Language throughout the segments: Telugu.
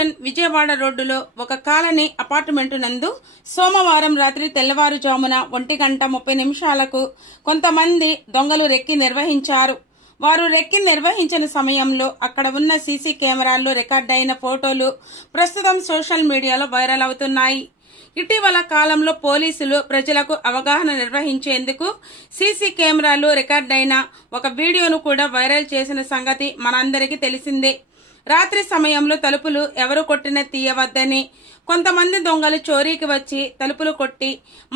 జంక్షన్ విజయవాడ రోడ్డులో ఒక కాలనీ అపార్ట్మెంటు నందు సోమవారం రాత్రి తెల్లవారుజామున 1:30 కొంతమంది దొంగలు రెక్కి నిర్వహించారు. వారు రెక్కి నిర్వహించిన సమయంలో అక్కడ ఉన్న సీసీ కెమెరాల్లో రికార్డైన ఫోటోలు ప్రస్తుతం సోషల్ మీడియాలో వైరల్ అవుతున్నాయి. ఇటీవల కాలంలో పోలీసులు ప్రజలకు అవగాహన నిర్వహించేందుకు సీసీ కెమెరాలు రికార్డైన ఒక వీడియోను కూడా వైరల్ చేసిన సంగతి మనందరికీ తెలిసిందే. రాత్రి సమయంలో తలుపులు ఎవరు కొట్టినా తీయవద్దని, కొంతమంది దొంగలు చోరీకి వచ్చి తలుపులు కొట్టి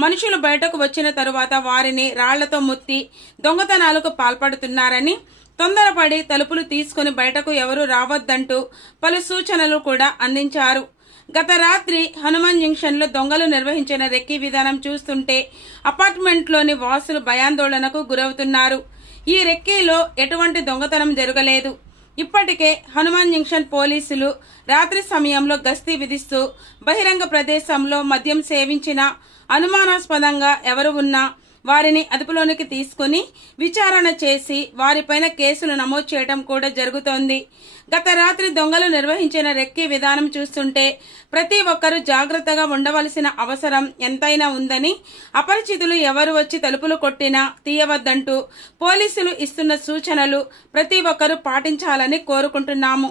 మనుషులు బయటకు వచ్చిన తరువాత వారిని రాళ్లతో ముత్తి దొంగతనాలకు పాల్పడుతున్నారని, తొందరపడి తలుపులు తీసుకుని బయటకు ఎవరు రావద్దంటూ పలు సూచనలు కూడా అందించారు. గత రాత్రి హనుమాన్ జంక్షన్లో దొంగలు నిర్వహించిన రెక్కీ విధానం చూస్తుంటే అపార్ట్మెంట్లోని వాసులు భయాందోళనకు గురవుతున్నారు. ఈ రెక్కీలో ఎటువంటి దొంగతనం జరగలేదు. ఇప్పటికే హనుమాన్ జంక్షన్ పోలీసులు రాత్రి సమయంలో గస్తీ విధిస్తూ బహిరంగ ప్రదేశంలో మద్యం సేవించిన అనుమానాస్పదంగా ఎవరు ఉన్నా వారిని అదుపులోనికి తీసుకుని విచారణ చేసి వారిపైన కేసులు నమోదు చేయడం కూడా జరుగుతోంది. గత రాత్రి దొంగలు నిర్వహించిన రెక్కీ విధానం చూస్తుంటే ప్రతి ఒక్కరూ జాగ్రత్తగా ఉండవలసిన అవసరం ఎంతైనా ఉందని, అపరిచితులు ఎవరు వచ్చి తలుపులు కొట్టినా తీయవద్దంటూ పోలీసులు ఇస్తున్న సూచనలు ప్రతి ఒక్కరూ పాటించాలని కోరుకుంటున్నాము.